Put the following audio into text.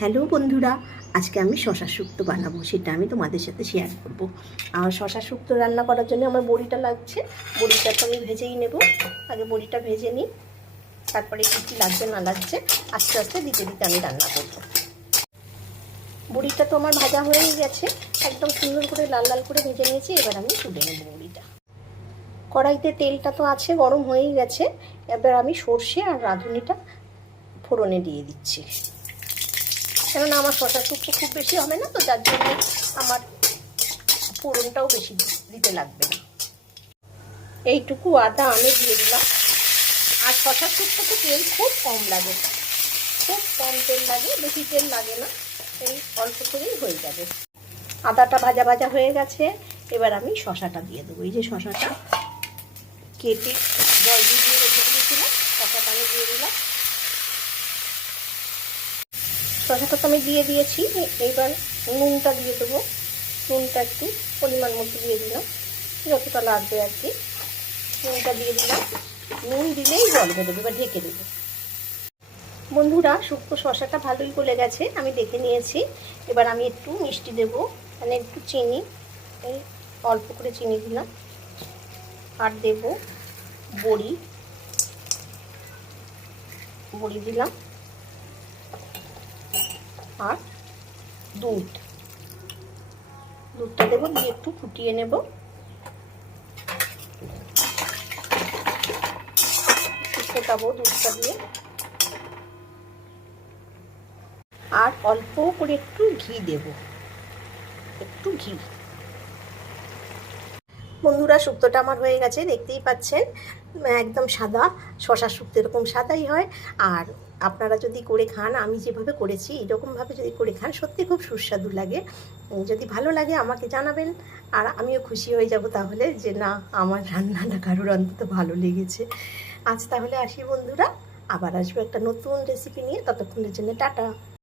Hello বন্ধুরা, আজকে আমি শশা শুক্তো বানাবো, সেটা আমি তোমাদের সাথে শেয়ার করব। আর শশা শুক্তো রান্না করার জন্য আমার বড়িটা লাগছে। বড়িটা তো আমি ভেজেই নেব। আগে বড়িটা ভেজে নিই, তারপরে কী কী লাগছে না লাগছে আস্তে আস্তে দিতে দিতে আমি রান্না করব। বড়িটা তো আমার ভাজা হয়েই গেছে, একদম সুন্দর করে লাল লাল করে ভেজে নিয়েছি। এবার আমি তুলে নেব বড়িটা। কড়াইতে তেলটা তো আছে, গরম হয়েই গেছে। এবার আমি সর্ষে আর রাঁধুনিটা ফোড়নে দিয়ে দিচ্ছি, কেননা আমার শশা শুক্তো খুব বেশি হবে না, তো যার জন্য আমার ফোড়নটাও বেশি দিতে লাগবে না। এইটুকু আদা আমি দিয়ে দিলাম। আর শশা শুক্তোতে তেল খুব কম লাগে, খুব কম তেল লাগে, বেশি তেল লাগে না, এই অল্প করেই হয়ে যাবে। আদাটা ভাজা ভাজা হয়ে গেছে। এবার আমি শশাটা দিয়ে দেবো। এই যে শশাটা কেটে জল দিয়ে রেখে দিয়েছিলাম, শশাটা আমি দিয়ে দিলাম। শশাটা তো আমি দিয়ে দিয়েছি। এইবার নুনটা দিয়ে দেবো। নুনটা একটু পরিমাণ মতো দিয়ে দিলাম, যতটা লাগবে আর কি। নুনটা দিয়ে দিলাম। নুন দিলেই জল বেরোবে, এবার ঢেকে দেবো। বন্ধুরা, শুক্তো শশাটা ভালোই গলে গেছে, আমি দেখে নিয়েছি। এবার আমি একটু মিষ্টি দেবো, মানে একটু চিনি, এই অল্প করে চিনি দিলাম। আর দেবো বড়ি, বড়ি দিলাম। আর দুধটা দেবো, দিয়ে একটু ফুটিয়ে নেব। ফোটাবো দুধটা দিয়ে। আর অল্প করে একটু ঘি দেব, একটু ঘি। বন্ধুরা, শুক্তোটা আমার হয়ে গেছে, দেখতেই পাচ্ছেন একদম সাদা। শশা শুক্তো এরকম সাদাই হয়। আর আপনারা যদি করে খান, আমি যেভাবে করেছি এরকমভাবে যদি করে খান, সত্যি খুব সুস্বাদু লাগে। যদি ভালো লাগে আমাকে জানাবেন, আর আমিও খুশি হয়ে যাব তাহলে, যে না, আমার রান্নাটা কারোর অন্তত ভালো লেগেছে। আজ তাহলে আসি বন্ধুরা, আবার আসবো একটা নতুন রেসিপি নিয়ে। ততক্ষণের জন্য টাটা।